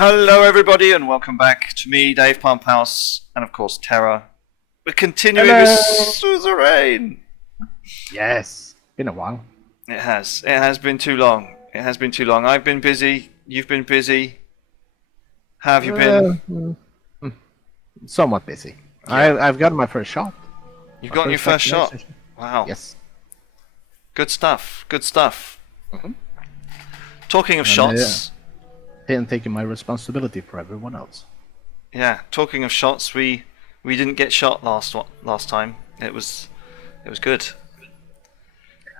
Hello, everybody, and welcome back to me, Dave Pumphouse, and of course, Terra. We're continuing with Suzerain. Yes, been a while. It has. It has been too long. It has been too long. I've been busy. You've been busy. How have you been? Somewhat busy. Yeah. I've got my first shot. You've gotten your first shot. Wow. Yes. Good stuff. Good stuff. Mm-hmm. Talking of shots. And taking my responsibility for everyone else. Yeah. Talking of shots, we didn't get shot last time. It was good.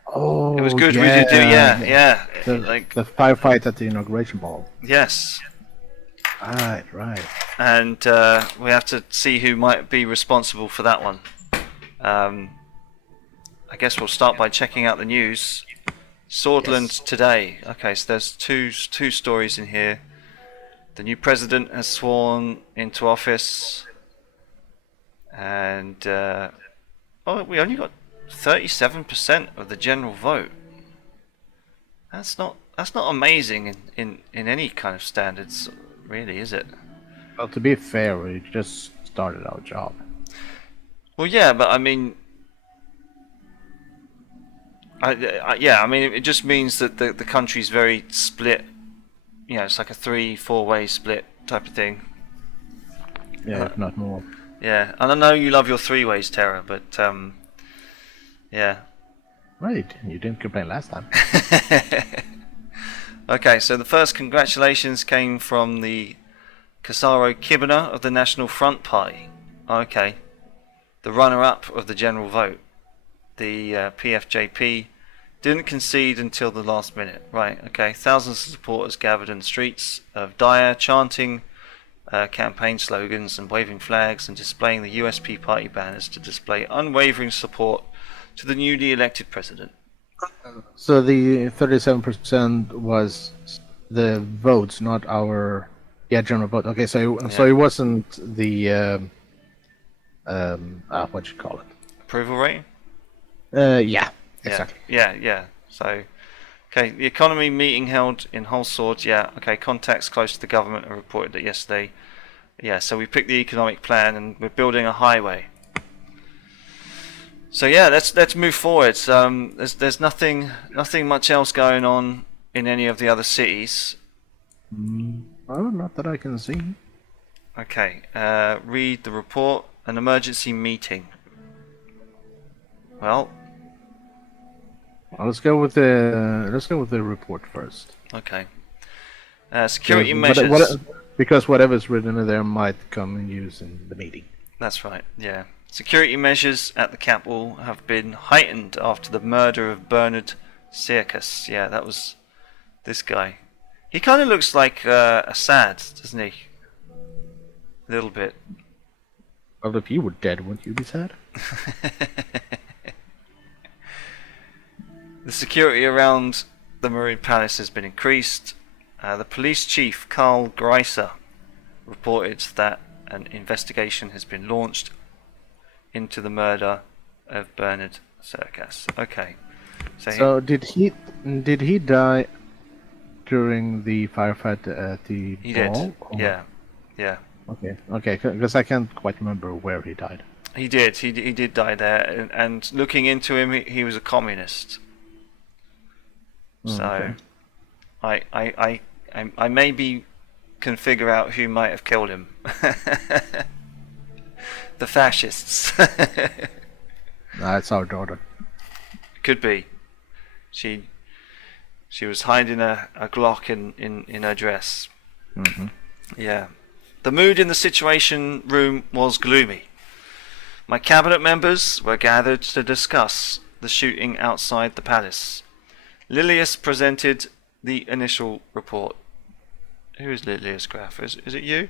Oh, it was good. Yeah, We did do. Yeah. The firefight at the inauguration ball. Yes. Right. And we have to see who might be responsible for that one. I guess we'll start by checking out the news. Swordland today. Okay, so there's two stories in here. The new president has sworn into office, and we only got 37% of the general vote. That's not amazing in any kind of standards, really, is it? Well, to be fair, we just started our job. Well, yeah, but I mean. I mean, it just means that the country's very split. You know, it's like a 3-4 way split type of thing. Yeah, if not more. Yeah, and I know you love your 3 ways, Terra, but yeah. Right, you didn't complain last time. Okay, so the first congratulations came from the Casaro Kibana of the National Front Party. Okay, the runner-up of the general vote. The PFJP didn't concede until the last minute. Right, okay. Thousands of supporters gathered in the streets of Daya, chanting campaign slogans and waving flags and displaying the USP party banners to display unwavering support to the newly elected president. So the 37% was the votes, not our general vote. Okay, so it wasn't the what you call it? Approval rating? Yeah, exactly. Yeah. So, okay, the economy meeting held in Whole Swords. Yeah, okay. Contacts close to the government have reported that yesterday. Yeah, so we picked the economic plan and we're building a highway. So yeah, let's move forward. There's nothing much else going on in any of the other cities. Oh, not that I can see. Okay, read the report. An emergency meeting. Well, let's go with the report first. Okay. Security measures. Because whatever's written in there might come in use in the meeting. That's right. Yeah. Security measures at the capital have been heightened after the murder of Bernard Circus. Yeah, that was this guy. He kind of looks like Assad, doesn't he? A little bit. Well, if you were dead, wouldn't you be sad? The security around the Marine Palace has been increased. The police chief, Karl Greiser, reported that an investigation has been launched into the murder of Bernard Circus. Okay. So did he die during the firefight at the He ball? did. Yeah. Okay, because I can't quite remember where he died. He did. He did die there. And looking into him, he was a communist. So, I maybe can figure out who might have killed him. The fascists. That's our daughter. Could be. She was hiding a Glock in her dress. Mm-hmm. Yeah. The mood in the Situation Room was gloomy. My cabinet members were gathered to discuss the shooting outside the palace. Lilius presented the initial report. Who is Lilius Graff? Is it you?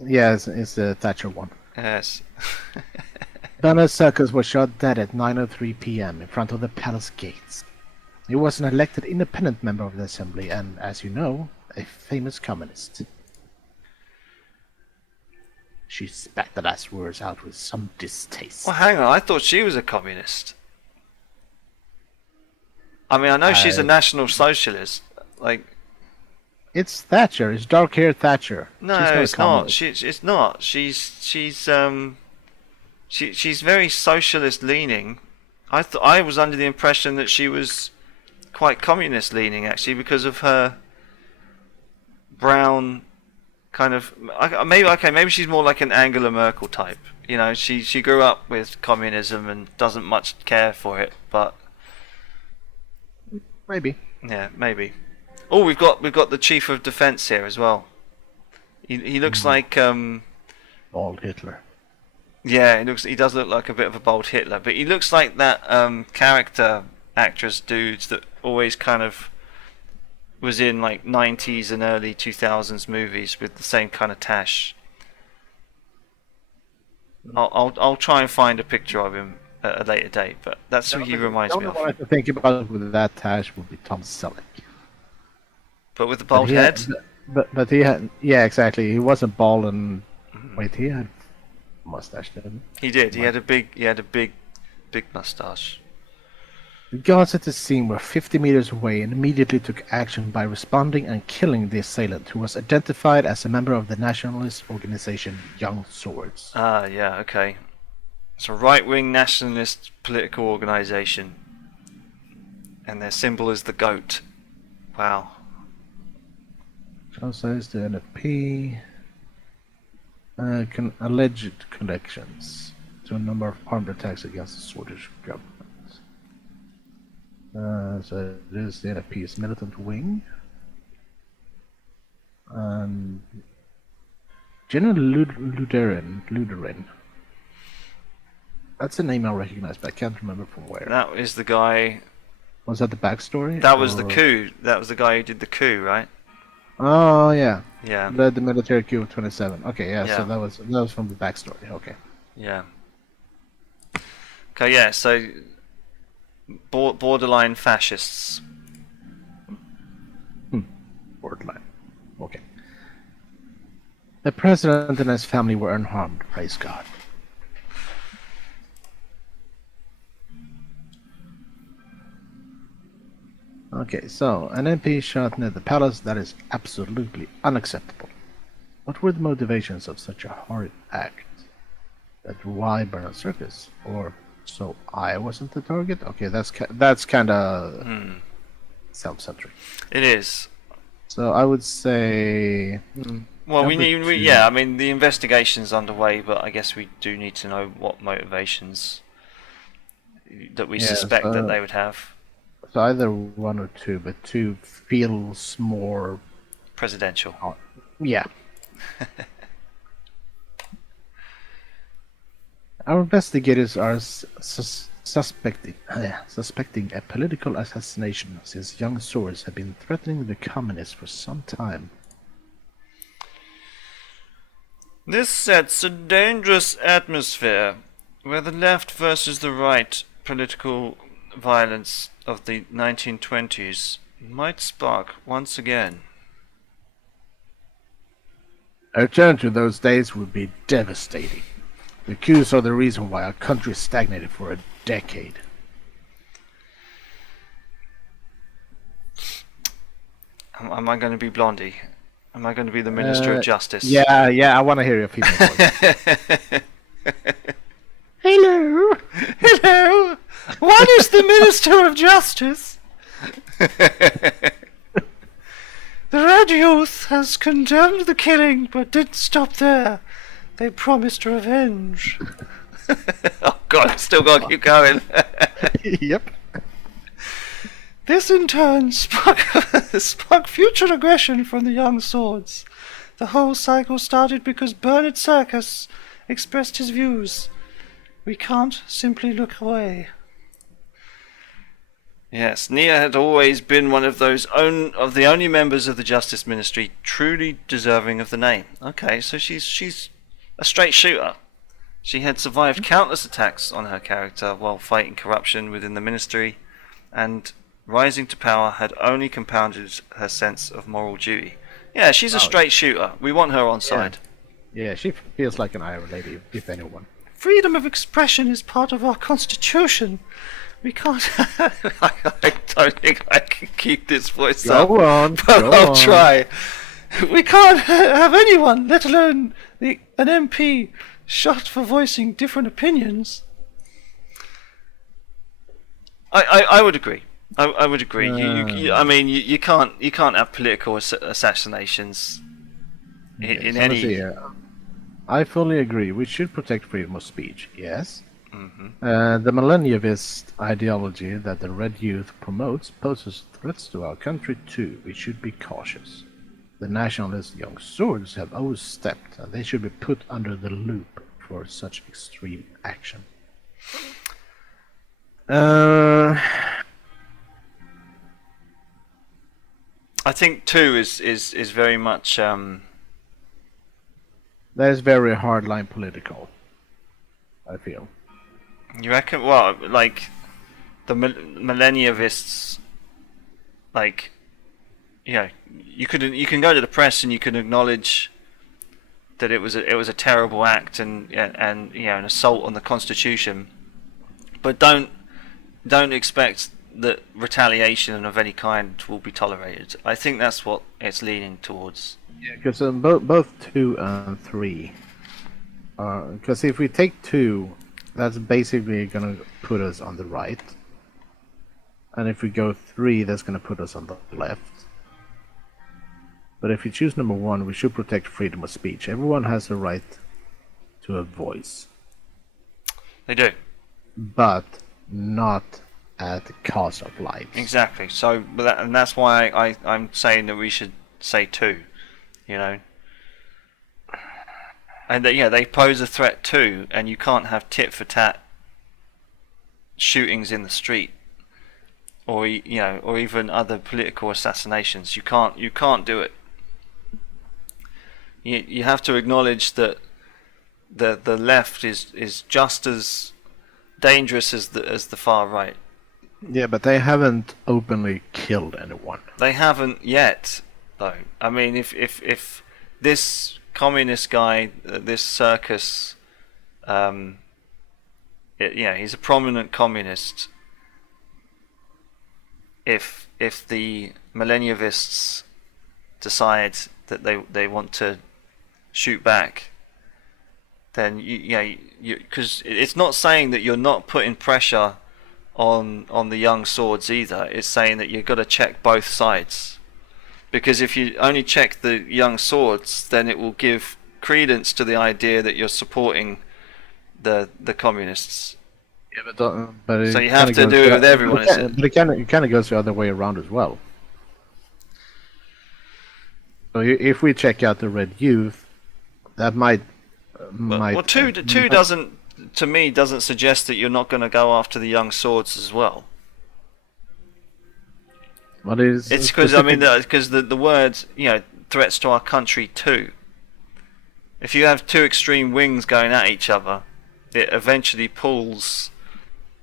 Yeah, it's the Thatcher one. Yes. Bernard Circus was shot dead at 9:03 p.m. in front of the palace gates. He was an elected independent member of the assembly and, as you know, a famous communist. She spat the last words out with some distaste. Well, hang on. I thought she was a communist. I mean, I know she's a National Socialist. Like, It's Thatcher. It's dark-haired Thatcher. She's No, not a it's not. communist. It's not. She's very socialist leaning. I was under the impression that she was quite communist leaning actually because of her brown kind of maybe she's more like an Angela Merkel type. You know, she grew up with communism and doesn't much care for it, but Maybe. yeah, maybe. Oh, we've got the chief of defense here as well. He looks like Bald Hitler. yeah, he does look like a bit of a bold Hitler, but he looks like that character actress dudes that always kind of was in like 90s and early 2000s movies with the same kind of tash. I'll try and find a picture of him at a later date, but that's who he reminds me The of. only one I can think about with that tash would be Tom Selleck. But with the But bald he head, had, but he had, yeah, exactly. He wasn't bald and wait, he had mustache, didn't he did. He had a big mustache. he? The guards at the scene were 50 meters away and immediately took action by responding and killing the assailant, who was identified as a member of the nationalist organization Young Swords. Ah, yeah, okay. It's a right-wing nationalist political organisation, and their symbol is the goat. Wow. Says the NFP alleged connections to a number of armed attacks against the Swedish government. So it is the NFP's militant wing. And General Luderin. That's a name I recognize, but I can't remember from where. That is the guy. Was that the backstory? That was the coup. That was the guy who did the coup, right? Oh yeah. Yeah. Led the military coup of 27. Okay, yeah. Yeah. So that was from the backstory. Okay. Yeah. Okay, yeah. So borderline fascists. Borderline. Okay. The president and his family were unharmed. Praise God. Okay, so an MP shot near the palace. That is absolutely unacceptable. What were the motivations of such a horrid act? That why burn a circus? Or so I wasn't the target? Okay, that's kind of self-centered. It is. So I would say. Well, Number two. yeah. I mean, the investigation's underway, but I guess we do need to know what motivations that we Yeah, suspect so- that they would have. So either one or two, but two feels more. Presidential. Yeah. Our investigators are suspecting a political assassination, since Young Swords have been threatening the communists for some time. This sets a dangerous atmosphere where the left versus the right political violence of the 1920s might spark once again. A return to those days would be devastating. The coups are the reason why our country stagnated for a decade. Am I going to be Blondie? Am I going to be the Minister of Justice? Yeah, I want to hear your feedback. Hello! Hello! What is the Minister of Justice? The Red Youth has condemned the killing, but didn't stop there. They promised revenge. Oh God, I've still got to keep going. Yep. This in turn sparked future aggression from the Young Swords. The whole cycle started because Bernard Circus expressed his views. We can't simply look away. Yes, Nia had always been one of the only members of the Justice Ministry truly deserving of the name. Okay, so she's a straight shooter. She had survived countless attacks on her character while fighting corruption within the ministry, and rising to power had only compounded her sense of moral duty. Yeah, she's a straight shooter. We want her on side. Yeah, she feels like an Iron Lady, if anyone. Freedom of expression is part of our constitution. We can't. I don't think I can keep this voice up, Go on, but go I'll on. try. We can't have anyone, let alone an MP, shot for voicing different opinions. I would agree. I would agree. I mean, you can't have political assassinations in So let's see any. here. I fully agree. We should protect freedom of speech. Yes. Mm-hmm. The millennialist ideology that the Red Youth promotes poses threats to our country too. We should be cautious. The nationalist young swords have overstepped, and they should be put under the loop for such extreme action. I think 2 is very much. That is very hardline political, I feel. You reckon? Well, like the millennialists, like, you can go to the press and you can acknowledge that it was a terrible act and an assault on the Constitution, but don't expect that retaliation of any kind will be tolerated. I think that's what it's leaning towards. Yeah, because both 2 and 3 are. Because if we take 2, that's basically gonna put us on the right, and if we go 3, that's gonna put us on the left. But if we choose number 1, we should protect freedom of speech. Everyone has a right to a voice. They do. But not at the cost of life. Exactly. So, and that's why I'm saying that we should say 2. And they pose a threat too, and you can't have tit for tat shootings in the street, or even other political assassinations. You can't do it. You have to acknowledge that the left is just as dangerous as the far right. Yeah, but they haven't openly killed anyone. They haven't yet, though. I mean, if this communist guy, this circus, he's a prominent communist. If the millennialists decide that they want to shoot back, then because it's not saying that you're not putting pressure on the young swords either. It's saying that you've got to check both sides, because if you only check the young swords, then it will give credence to the idea that you're supporting the communists. Yeah, but So you have to do it with everyone. But it kind of goes the other way around as well. So if we check out the Red Youth, that might. Well, two doesn't, to me, doesn't suggest that you're not going to go after the young swords as well. What is? It's because the word threats to our country too. If you have two extreme wings going at each other, it eventually pulls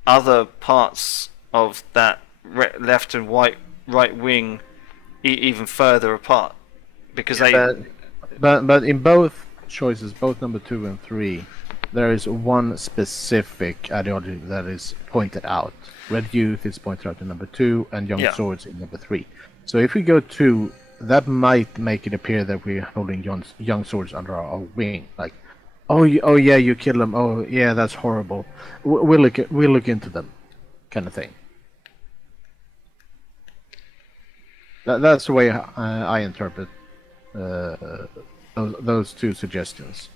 other parts of that left and right wing even further apart, because But in both choices, both number 2 and 3, there is one specific ideology that is pointed out. Red Youth is pointed out in number 2, and Young Swords in number 3. So if we go 2, that might make it appear that we're holding young swords under our wing. Like, oh yeah, you kill them. Oh yeah, that's horrible. We'll look into them, kind of thing. That's the way I interpret those two suggestions.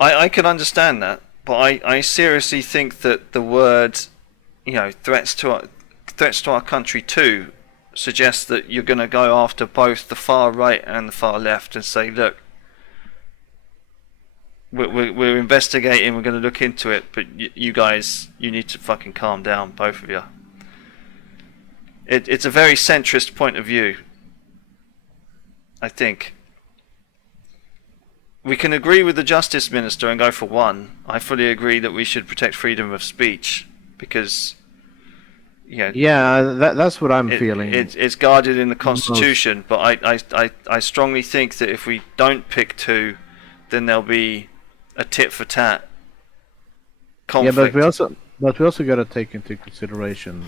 I can understand that, but I seriously think that the word, threats to our country too, suggests that you're going to go after both the far right and the far left and say, look, we're investigating, we're going to look into it, but you guys, you need to fucking calm down, both of you. It's a very centrist point of view, I think. We can agree with the Justice Minister and go for 1. I fully agree that we should protect freedom of speech, because that's what I'm feeling. It's guarded in the Constitution, but I strongly think that if we don't pick 2, then there'll be a tit for tat conflict. Yeah, But we also got to take into consideration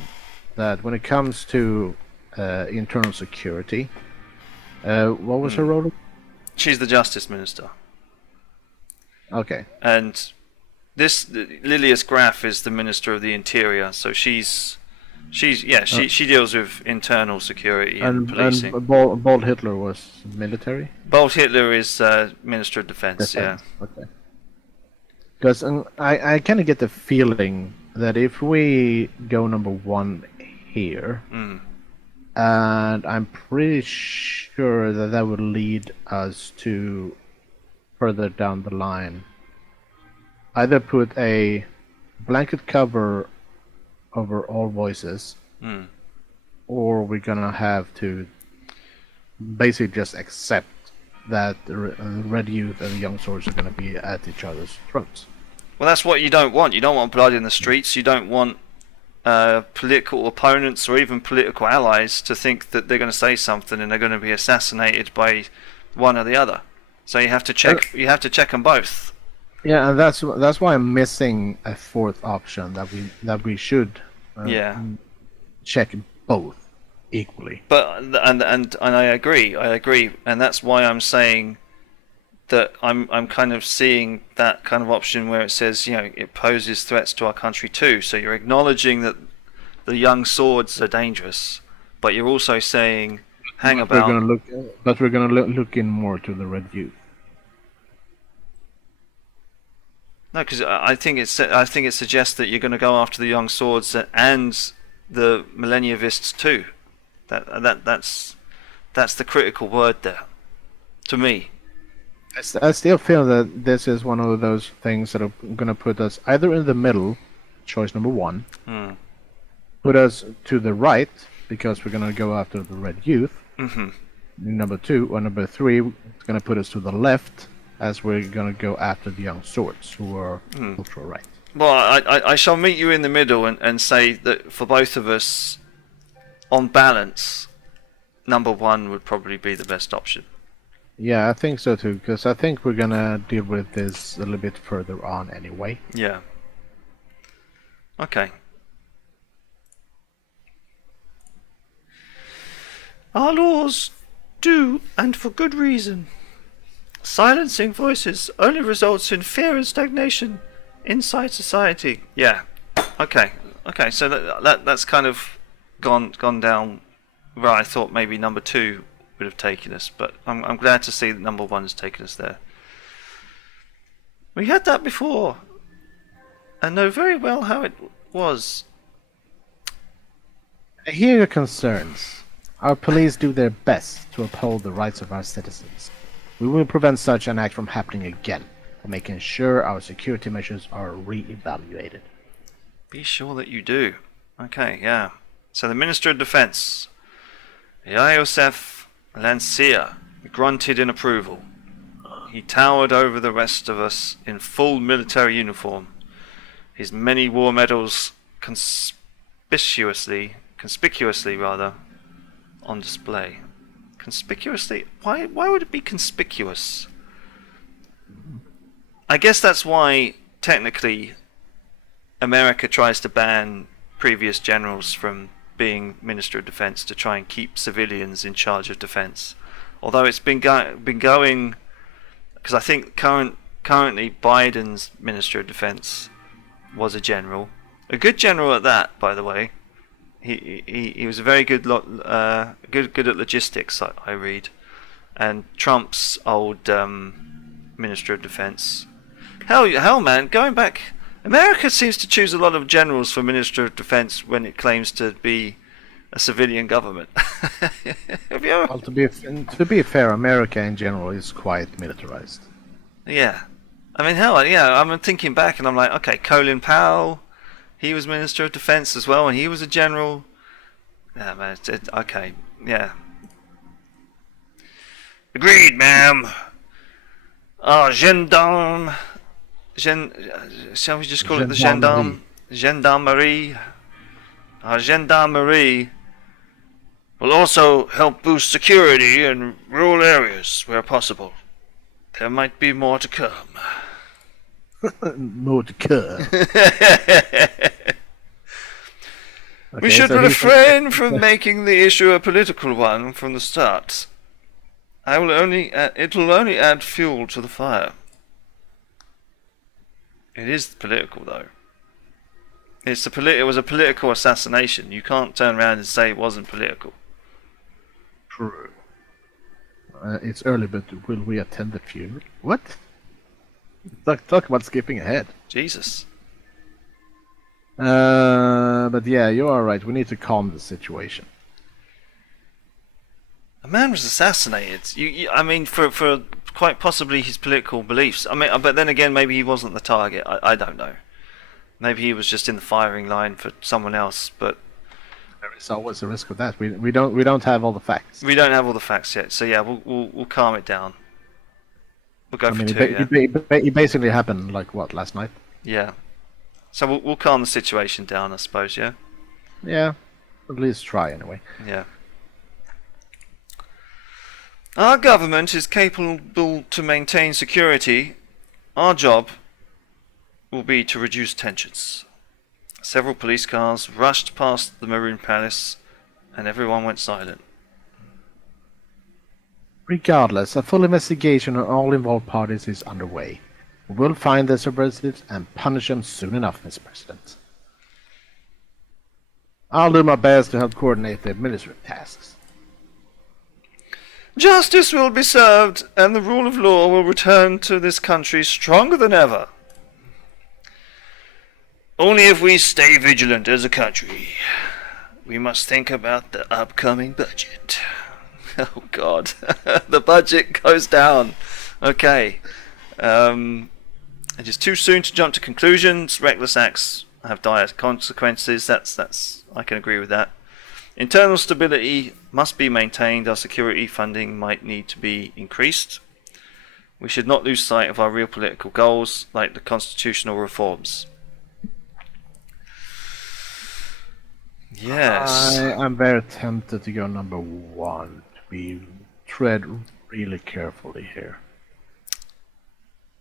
that when it comes to internal security, what was her role? She's the Justice Minister. Okay. And this Lilias Graf is the Minister of the Interior, so she deals with internal security and policing. And Bald Hitler was military? Bald Hitler is Minister of Defense, yeah. Okay. Because I kind of get the feeling that if we go number 1 here, and I'm pretty sure that would lead us to further down the line, either put a blanket cover over all voices, or we're gonna have to basically just accept that the Red Youth and the Young Swords are gonna be at each other's throats. Well, that's what you don't want. You don't want blood in the streets. You don't want political opponents or even political allies to think that they're going to say something and they're going to be assassinated by one or the other. So you have to check. You have to check them both. Yeah, and that's why I'm missing a fourth option that we should check both equally. But and I agree, and that's why I'm saying that I'm kind of seeing that kind of option where it says, you know, it poses threats to our country too. So you're acknowledging that the young swords are dangerous, but you're also saying, but we're going to look in more to the Red Youth. No, because I think it suggests that you're going to go after the young swords and the millennivists too. That's the critical word there, to me. I still feel that this is one of those things that are going to put us either in the middle, choice number 1, put us to the right because we're going to go after the Red Youth. Number 2 or number 3, it's going to put us to the left as we're going to go after the Young Swords, who are ultra right. Well, I shall meet you in the middle and say that for both of us, on balance, number 1 would probably be the best option. Yeah, I think so too, because I think we're gonna deal with this a little bit further on anyway. Yeah. Okay. Our laws do, and for good reason. Silencing voices only results in fear and stagnation inside society. Yeah. Okay. So that's kind of gone down where I thought maybe number 2 would have taken us, but I'm glad to see that number 1 has taken us there. We had that before, and know very well how it was. I hear your concerns. Our police do their best to uphold the rights of our citizens. We will prevent such an act from happening again, and making sure our security measures are re-evaluated. Be sure that you do. Okay, yeah. So the Minister of Defense, Iosef Lancia, grunted in approval. He towered over the rest of us in full military uniform, his many war medals conspicuously on display. Conspicuously? Why would it be conspicuous? I guess that's why, technically, America tries to ban previous generals from being Minister of Defense to try and keep civilians in charge of defense. Although it's been going, because I think currently Biden's Minister of Defense was a general, a good general at that, by the way. He was a very good good at logistics, I read. And Trump's old Minister of Defense. Hell, man, going back, America seems to choose a lot of generals for Minister of Defense when it claims to be a civilian government. Have you ever... Well, to be fair, America in general is quite militarized. Yeah. I mean, hell, yeah, I'm thinking back and I'm like, okay, Colin Powell, he was Minister of Defense as well, and he was a general. Yeah, man, okay, yeah. Agreed, ma'am. Gendarme... shall we just call it the gendarme? Gendarmerie. Our gendarmerie will also help boost security in rural areas where possible. There might be more to come. More to come. We Okay, should so refrain from making the issue a political one from the start. It will only add fuel to the fire. It is political, though. It was a political assassination. You can't turn around and say it wasn't political. True. It's early, but will we attend the funeral? What? Talk about skipping ahead. Jesus. But yeah, you are right. We need to calm the situation. A man was assassinated. I mean, for quite possibly his political beliefs. I mean, but then again, maybe he wasn't the target. I don't know. Maybe he was just in the firing line for someone else. But There is always a risk of that. We don't have all the facts. we don't have all the facts yet. So yeah, we'll calm it down. We'll go I for mean, two. it basically happened like what, last night? Yeah. So we'll calm the situation down, I suppose. Yeah. Yeah, at least try anyway. Yeah. Our government is capable to maintain security. Our job will be to reduce tensions. Several police cars rushed past the Maroon Palace, and everyone went silent. Regardless, a full investigation on all involved parties is underway. We will find the subversives and punish them soon enough, Mr. President. I'll do my best to help coordinate the administrative tasks. Justice will be served, and the rule of law will return to this country stronger than ever. Only if we stay vigilant as a country. We must think about the upcoming budget. Oh God, the budget goes down. Okay. It is too soon to jump to conclusions. Reckless acts have dire consequences. That's I can agree with that. Internal stability must be maintained. Our security funding might need to be increased. We should not lose sight of our real political goals, like the constitutional reforms. Yes. I'm very tempted to go number one. We tread really carefully here.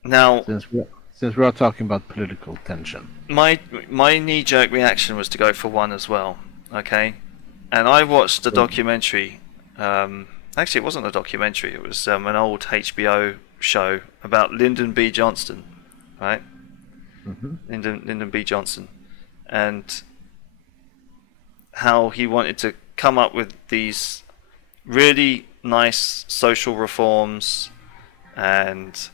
Now, Since we are talking about political tension. my knee-jerk reaction was to go for one as well. Okay, and I watched a documentary. Actually, it wasn't a documentary. It was an old HBO show about Lyndon B. Johnson, right? Mm-hmm. Lyndon B. Johnson, and how he wanted to come up with these really nice social reforms, and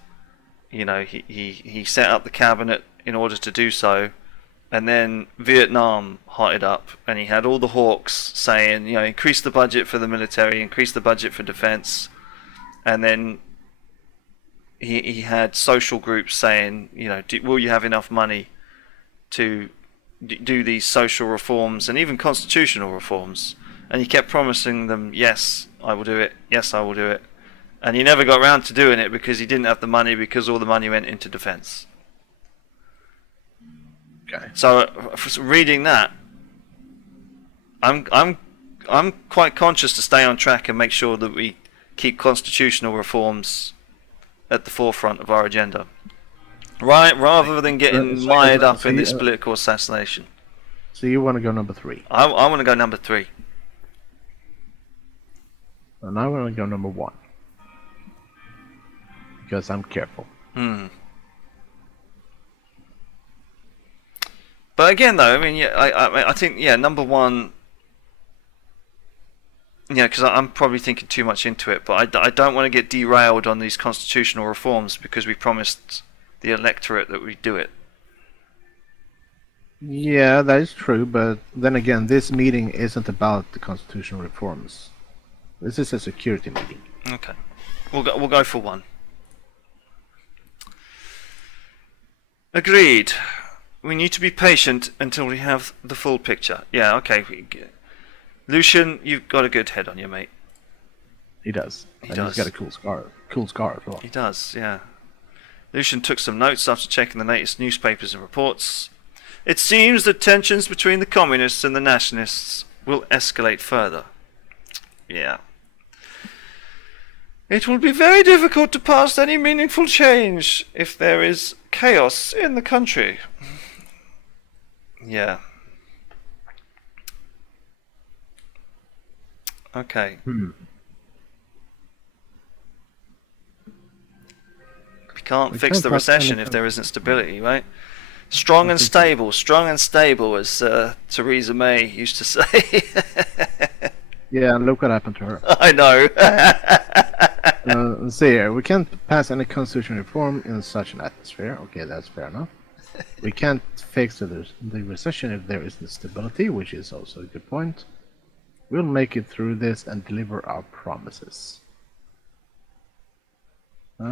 you know, he set up the cabinet in order to do so, and then Vietnam hotted up, and he had all the hawks saying, you know, increase the budget for the military, increase the budget for defense, and then he had social groups saying, you know, will you have enough money to do these social reforms and even constitutional reforms? And he kept promising them, yes, I will do it, yes, I will do it. And he never got around to doing it because he didn't have the money, because all the money went into defense. Okay. So reading that, I'm quite conscious to stay on track and make sure that we keep constitutional reforms at the forefront of our agenda, right? Rather than getting mired up in this political assassination. So you want to go number three? I want to go number three. And I want to go number one. Because I'm careful. But again, though, I mean, yeah, I think, yeah, number one. Yeah, because I'm probably thinking too much into it, but I don't want to get derailed on these constitutional reforms because we promised the electorate that we'd do it. Yeah, that is true, but then again, this meeting isn't about the constitutional reforms. This is a security meeting. Okay, we'll go for one. Agreed. We need to be patient until we have the full picture. Yeah, okay. Lucian, you've got a good head on you, mate. He does. He and does. He's got a cool scar as well. He does, yeah. Lucian took some notes after checking the latest newspapers and reports. It seems that tensions between the Communists and the Nationalists will escalate further. Yeah. It will be very difficult to pass any meaningful change if there is chaos in the country. Yeah. Okay. Hmm. We can't We fix can't the pass any. recession if there isn't stability, right? Strong I and think so. stable, as Theresa May used to say. Yeah, and look what happened to her. I know. Let's see here. We can't pass any constitutional reform in such an atmosphere. Okay, that's fair enough. We can't fix the recession if there isn't stability, which is also a good point. We'll make it through this and deliver our promises. I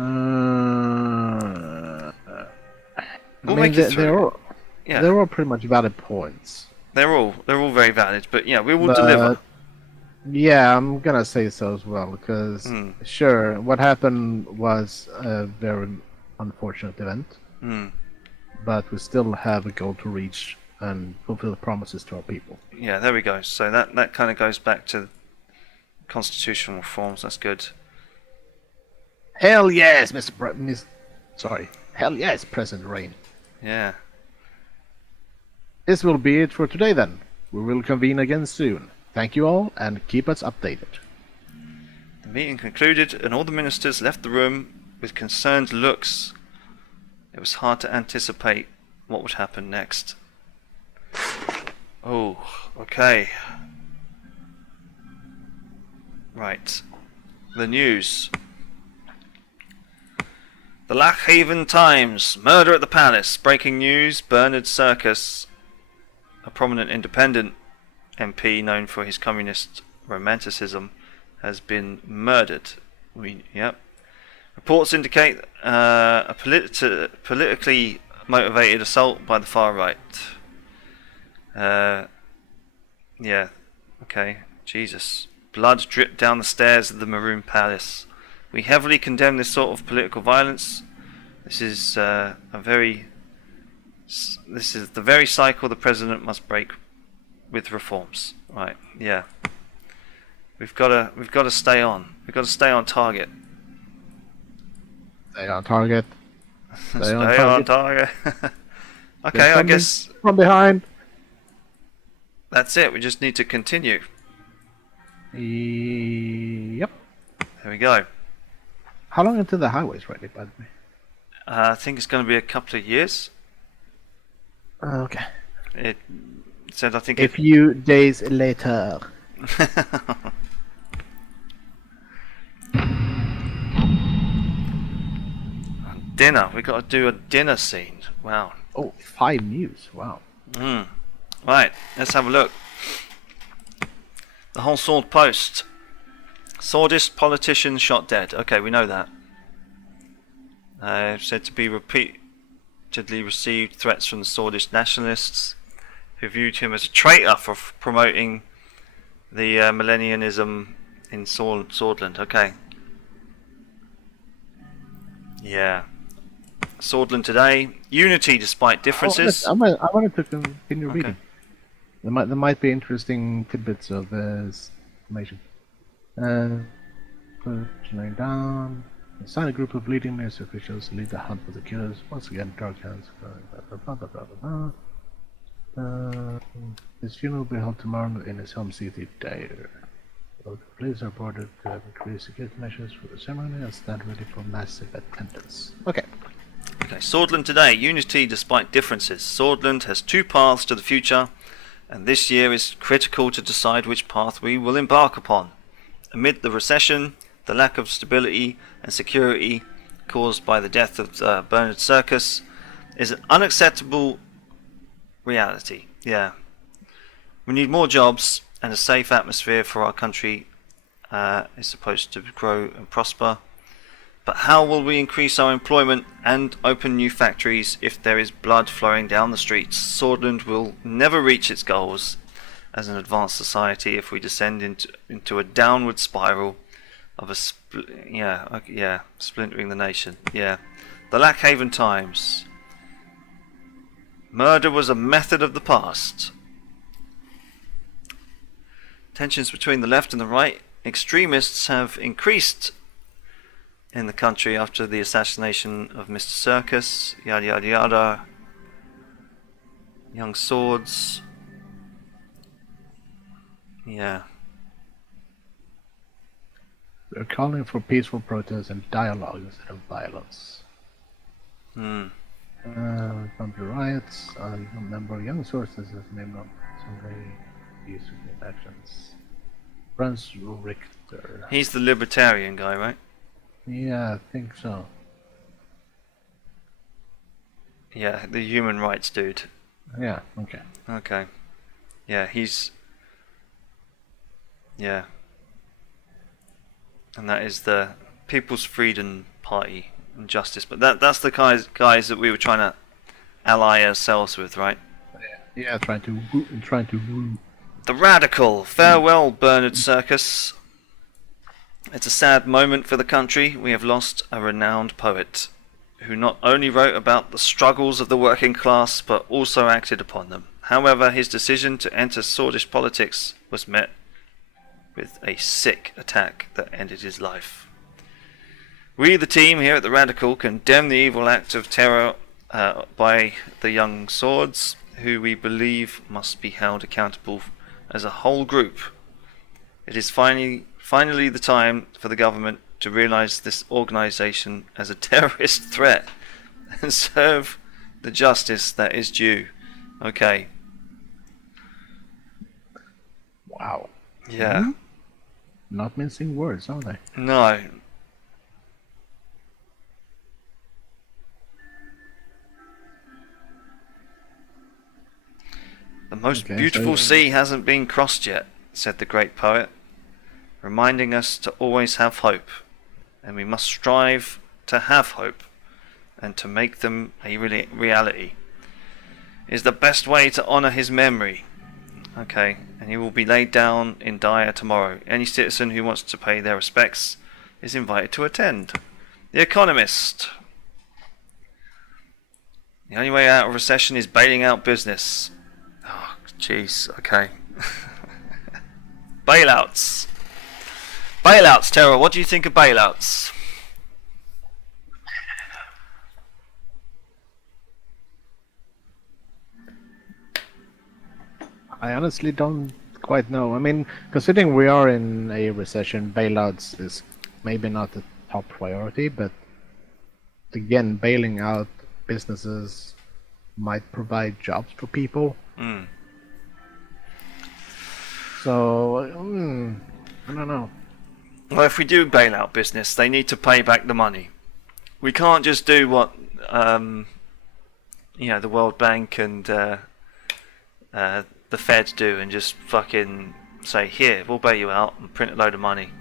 We'll mean, make it through. Yeah, they're all pretty much valid points. they're all very valid, but yeah, we will deliver. But yeah, I'm gonna say so as well because Hmm. sure, what happened was a very unfortunate event, Hmm. but we still have a goal to reach and fulfill the promises to our people. Yeah, there we go. So that kind of goes back to constitutional reforms. That's good. Hell yes, Sorry, hell yes, President Rain. Yeah. This will be it for today then. We will convene again soon. Thank you all and keep us updated. The meeting concluded, and all the ministers left the room with concerned looks. It was hard to anticipate what would happen next. Oh, okay. Right. The news. The Lockhaven Times. Murder at the palace. Breaking news. Bernard Circus, a prominent independent MP known for his communist romanticism, has been murdered. Yep. Reports indicate a politically motivated assault by the far right. Yeah. Okay. Jesus. Blood dripped down the stairs of the Maroon Palace. We heavily condemn this sort of political violence. This is the very cycle the president must break with reforms. Right? Yeah. We've got to stay on. We've got to stay on target. Stay on target. Stay on target. Okay, I guess from behind. that's it. We just need to continue. Yep. There we go. How long until the highway's ready, by the way? I think it's going to be a couple of years. Okay. It said, I think. A few days later. Dinner. We got to do a dinner scene. Wow. Oh, 5 news. Wow. Right. Let's have a look. The whole Sword Post. Swordist politician shot dead. Okay, we know that. Said to be repeatedly received threats from the Swordist nationalists, who viewed him as a traitor for promoting the millennialism in Swordland. Okay. Yeah. Swordland today. Unity despite differences. I wanted to continue reading. There might be interesting tidbits of information. Laying down. Assign a group of leading military officials to lead the hunt for the killers. Once again, dark hands. His funeral will be held tomorrow in his home city, Terra. The police are ordered to have increased security measures for the ceremony and stand ready for massive attendance. Okay. Okay, Swordland today. Unity despite differences. Swordland has 2 paths to the future, and this year is critical to decide which path we will embark upon. Amid the recession, the lack of stability and security caused by the death of Bernard Circus is an unacceptable reality. Yeah. We need more jobs and a safe atmosphere for our country is supposed to grow and prosper. But how will we increase our employment and open new factories if there is blood flowing down the streets? Swordland will never reach its goals as an advanced society if we descend into a downward spiral of splintering the nation. Yeah. The Lockhaven Times. Murder was a method of the past. Tensions between the left and the right extremists have increased in the country after the assassination of Mr. Circus. Yada yada yada. Young swords. Yeah. We're calling for peaceful protest and dialogue instead of violence. Hmm. From the riots, a number of young sources has named on some very useful actions. Franz Richter. He's the libertarian guy, right? Yeah, I think so. Yeah, the human rights dude. Yeah, okay. Okay. Yeah, he's... Yeah. And that is the People's Freedom Party and Justice. But that's the guys that we were trying to ally ourselves with, right? Yeah, trying to woo. The Radical. Farewell, Bernard Circus. It's a sad moment for the country. We have lost a renowned poet who not only wrote about the struggles of the working class but also acted upon them. However, his decision to enter sordid politics was met with a sick attack that ended his life. We, the team here at the Radical, condemn the evil act of terror by the young swords, who we believe must be held accountable as a whole group. It is finally the time for the government to realise this organisation as a terrorist threat and serve the justice that is due. Okay. Wow. Yeah. Mm-hmm. Not mincing words, are they? No. The most beautiful sea hasn't been crossed yet, said the great poet, reminding us to always have hope, and we must strive to have hope and to make them a reality. It is the best way to honour his memory. Okay, and he will be laid down in Dyer tomorrow. Any citizen who wants to pay their respects is invited to attend. The Economist. The only way out of recession is bailing out business. Oh, jeez, okay. Bailouts. Bailouts, Terra. What do you think of bailouts? I honestly don't quite know. I mean, considering we are in a recession, bailouts is maybe not the top priority, but again, bailing out businesses might provide jobs for people. Mm. So, I don't know. Well, if we do bail out business, they need to pay back the money. We can't just do what, the World Bank and the Fed do and just fucking say, here, we'll bail you out and print a load of money.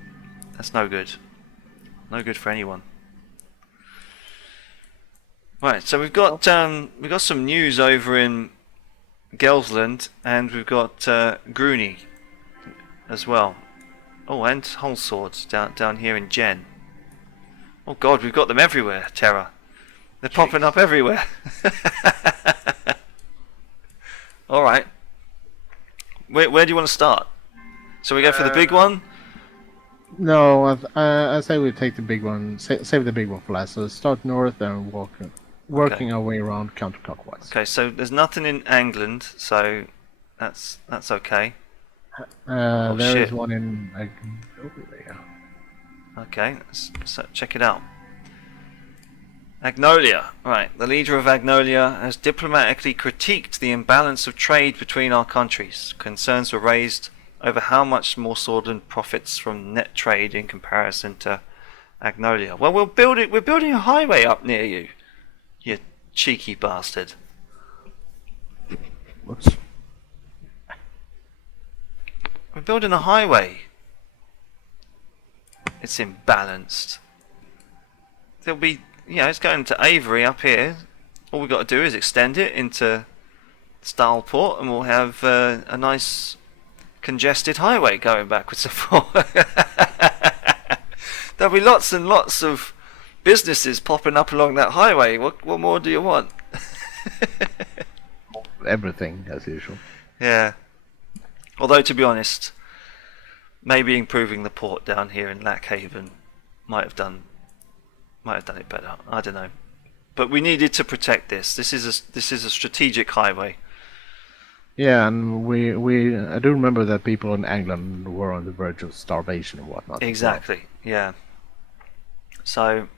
That's no good. No good for anyone. Right, so we've got some news over in Gelsland, and we've got Grooney as well. Oh, and Whole Swords down here in Gen. Oh God, we've got them everywhere, Terra. They're popping up everywhere. All right. Where do you want to start? So we go for the big one? No, I say we take the big one. Save the big one for last. So start north and working our way around counterclockwise. Okay, so there's nothing in England, so that's okay. There is one in Agnolia. Okay, let's check it out. Agnolia. Right, the leader of Agnolia has diplomatically critiqued the imbalance of trade between our countries. Concerns were raised over how much more Swordland profits from net trade in comparison to Agnolia. Well, we're building a highway up near you, you cheeky bastard. Whoops. We're building a highway. It's imbalanced. There'll be, it's going to Avery up here. All we've got to do is extend it into Styleport, and we'll have a nice congested highway going backwards and forwards. There'll be lots and lots of businesses popping up along that highway. What more do you want? Everything as usual. Yeah. Although, to be honest, maybe improving the port down here in Lackhaven might have done it better. I don't know. But we needed to protect this. This is a strategic highway. Yeah, and I do remember that people in England were on the verge of starvation and whatnot. Exactly. Yeah. So,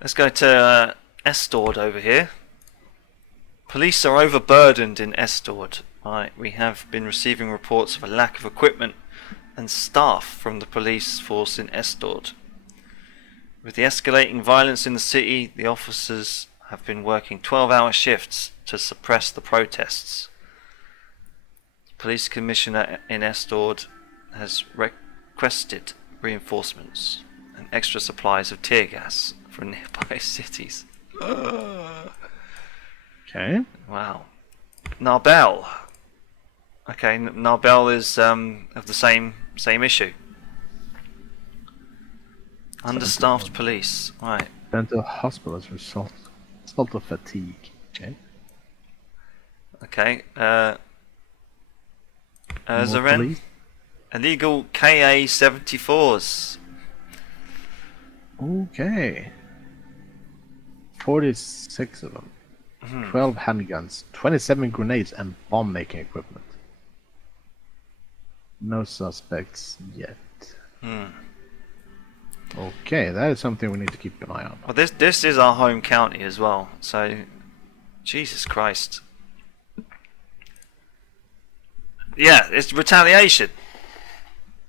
let's go to Estord over here. Police are overburdened in Estord. Right, we have been receiving reports of a lack of equipment and staff from the police force in Estord. With the escalating violence in the city, the officers have been working 12-hour shifts to suppress the protests. The police commissioner in Estord has requested reinforcements and extra supplies of tear gas from nearby cities. Okay. Wow. Narbel. Okay, Narbel is of the same issue. Understaffed police. Right. Mental hospital as a result of fatigue. Okay. Okay. More Suzerain. police? Illegal KA-74s. Okay. 46 of them. 12 handguns, 27 grenades, and bomb-making equipment. No suspects yet. Okay, that is something we need to keep an eye on. Well, this is our home county as well, so Jesus Christ. Yeah, it's retaliation.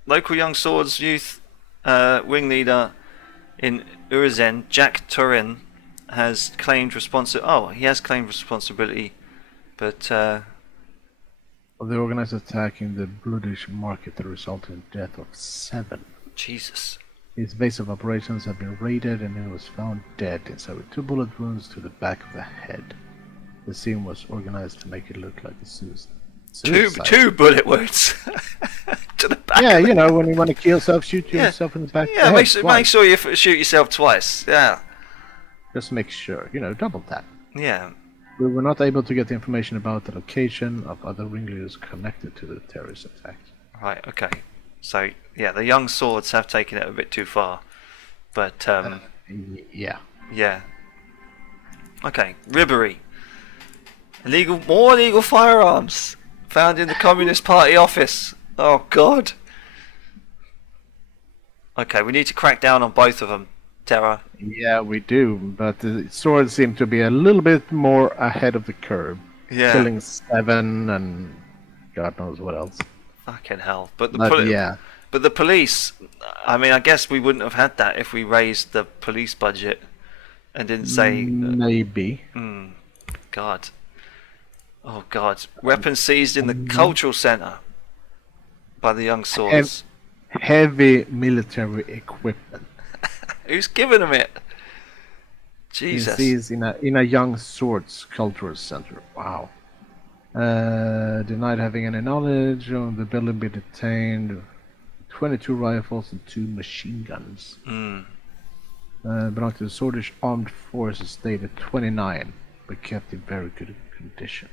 Local Young Swords Youth wing leader in Urizen, Jack Turin, has claimed responsibility, but Of the organized attack in the Bloodish market that resulted in the death of 7. Jesus. His base of operations had been raided and he was found dead inside with 2 bullet wounds to the back of the head. The scene was organized to make it look like a suicide. Two bullet wounds to the back. Yeah, you know, when you want to kill yourself, shoot yourself in the back. Yeah, make sure you shoot yourself twice. Yeah. Just make sure, double tap. Yeah. We were not able to get the information about the location of other ringleaders connected to the terrorist attack. Right. Okay. So yeah, the Young Swords have taken it a bit too far, but yeah. Yeah. Okay. Ribbery. More illegal firearms found in the Communist Party office. Oh God. Okay, we need to crack down on both of them, Terra. Yeah, we do, but the swords seem to be a little bit more ahead of the curve. Yeah. Killing 7 and God knows what else. Fucking hell. But the police, I mean, I guess we wouldn't have had that if we raised the police budget and didn't say... Maybe. God. Oh God. Weapons seized in the cultural centre by the Young Swords. Heavy military equipment. Who's giving them it? Jesus. Seized in a Young Swords cultural center. Wow. Denied having any knowledge on the building being detained. 22 rifles and 2 machine guns. Belonged to the Swedish Armed Forces, stated 29, but kept in very good condition.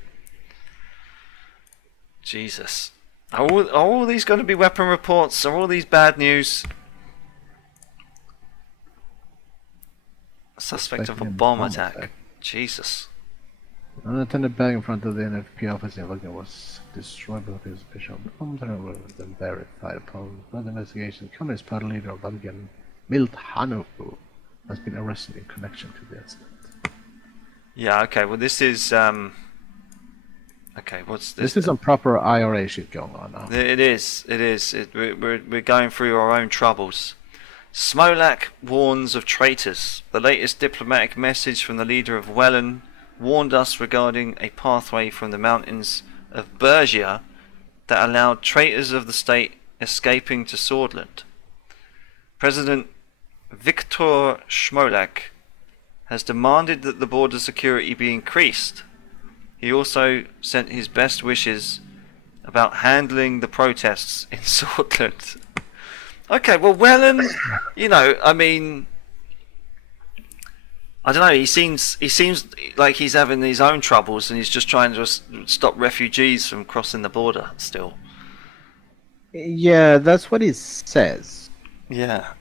Jesus. Are all these going to be weapon reports? Are all these bad news? Suspect of a bomb attack. Jesus. An unattended bag in front of the NFP office in Lugna was destroyed by the official bombs and were then verified upon further investigation. Communist Party leader of Lugna, Milt Hanuku, has been arrested in connection to the incident. Yeah, okay, well this is okay, what's this? This is some proper IRA shit going on now. It is. We're going through our own troubles. Smolak warns of traitors. The latest diplomatic message from the leader of Wellen warned us regarding a pathway from the mountains of Bergia that allowed traitors of the state escaping to Swordland. President Viktor Smolak has demanded that the border security be increased. He also sent his best wishes about handling the protests in Swordland. Okay, well, Wellen, I mean, I don't know. He seems like he's having his own troubles, and he's just trying to stop refugees from crossing the border. Still. Yeah, that's what he says. Yeah.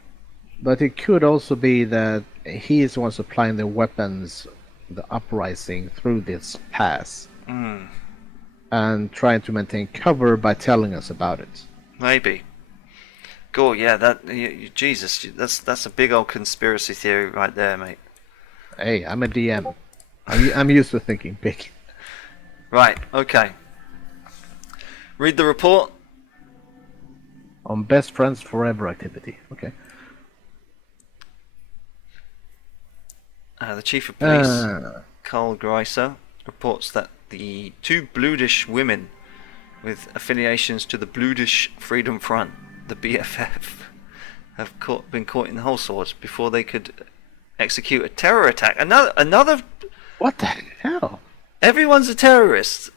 But it could also be that he is the one supplying the weapons, the uprising through this pass, and trying to maintain cover by telling us about it. Maybe. God, yeah, Jesus, that's a big old conspiracy theory right there, mate. Hey, I'm a DM. I'm used to thinking big. Right, okay. Read the report. On best friends forever activity. Okay. The chief of police, Uh, Carl Greiser, reports that the two Bludish women with affiliations to the Bludish Freedom Front, the BFF, have been caught in the whole swords before they could execute a terror attack. Another. what the hell? Everyone's a terrorist.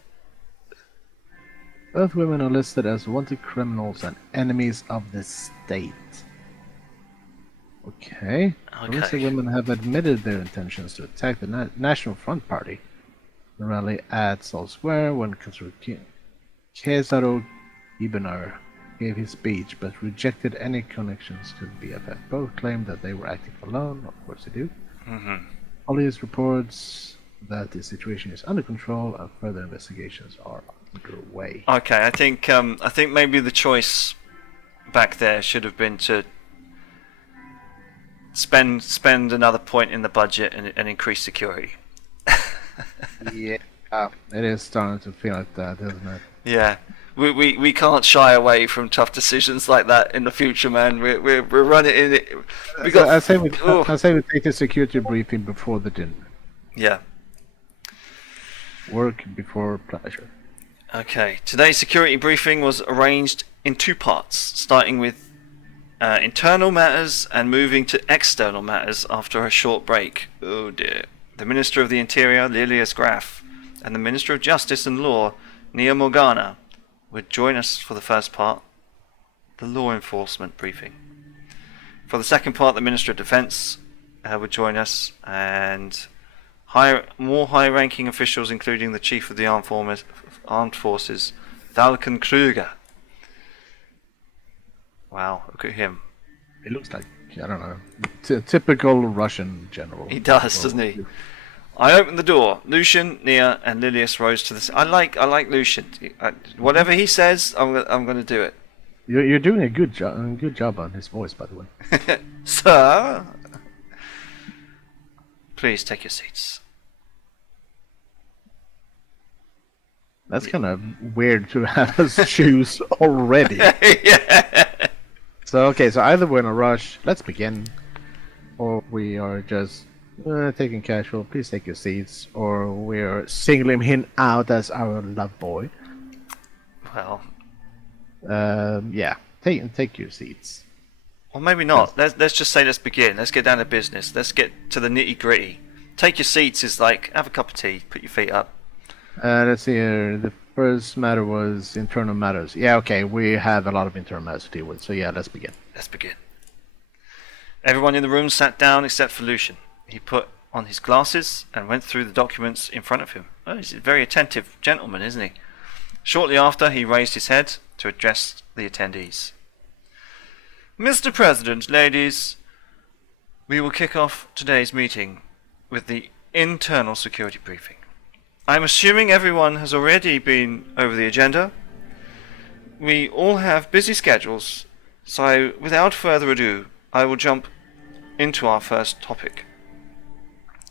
Both women are listed as wanted criminals and enemies of the state. Okay. The listed women have admitted their intentions to attack the National Front Party. The rally at Sol Square when Cesaro Ibenar gave his speech but rejected any connections to the BFF. Both claimed that they were acting alone, of course they do. Mm-hmm. Police reports that the situation is under control and further investigations are underway. Okay, I think maybe the choice back there should have been to spend another point in the budget and increase security. Yeah, it is starting to feel like that, isn't it? Yeah, we can't shy away from tough decisions like that in the future, man. We're running in it. I say we take the security briefing before the dinner. Yeah. Work before pleasure. Okay, today's security briefing was arranged in two parts, starting with internal matters and moving to external matters after a short break. Oh dear. The Minister of the Interior, Lilius Graf, and the Minister of Justice and Law, Nia Morgana, would join us for the first part, the law enforcement briefing. For the second part, the Minister of Defence would join us, and more high-ranking officials, including the Chief of the Armed Forces, Falcon Kruger. Wow, look at him. He looks like, I don't know, typical Russian general. He does, doesn't he? I opened the door. Lucian, Nia, and Lilius rose to the. I like Lucian. Whatever he says, I'm going to do it. You're doing a good job on his voice, by the way. Sir, please take your seats. That's kind of weird to have us choose already. Yeah. So either we're in a rush, let's begin, or we are just taking casual, please take your seats, or we're singling him out as our love boy. Well, yeah, take your seats. Or maybe not. Let's just say let's begin. Let's get down to business. Let's get to the nitty gritty. Take your seats is like have a cup of tea, put your feet up. Let's see here. The first matter was internal matters. Yeah, okay, we have a lot of internal matters to deal with, so yeah, let's begin. Let's begin. Everyone in the room sat down except for Lucian. He put on his glasses and went through the documents in front of him. Oh, he's a very attentive gentleman, isn't he? Shortly after, he raised his head to address the attendees. Mr. President, ladies, we will kick off today's meeting with the internal security briefing. I'm assuming everyone has already been over the agenda. We all have busy schedules, so without further ado, I will jump into our first topic.